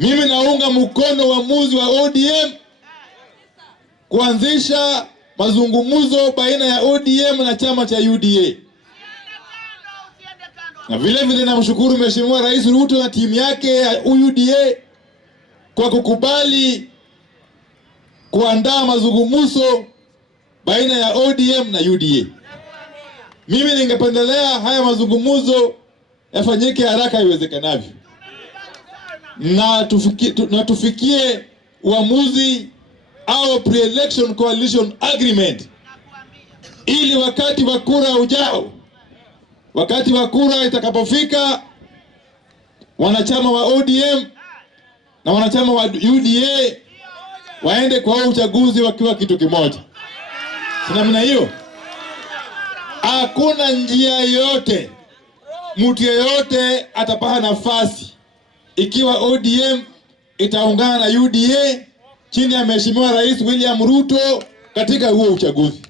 Mimi naunga mkono uamuzi wa ODM kuanzisha mazungumzo baina ya ODM na chama cha UDA. Na vile vile namshukuru Mheshimiwa Rais Ruto na timu yake ya UDA kwa kukubali kuandaa mazungumzo baina ya ODM na UDA. Mimi ningependelea haya mazungumzo yafanyike haraka iwezekanavyo, na tufikie uamuzi au pre-election coalition agreement, ili wakati wa kura ujao, wakati wa kura itakapofika, wanachama wa ODM na wanachama wa UDA waende kwa uchaguzi wakiwa kitu kimoja. Sina maana hiyo. Hakuna njia yote mtu yeyote atapata nafasi ikiwa ODM itaungana na UDA chini ya Mheshimiwa Rais William Ruto katika huo uchaguzi.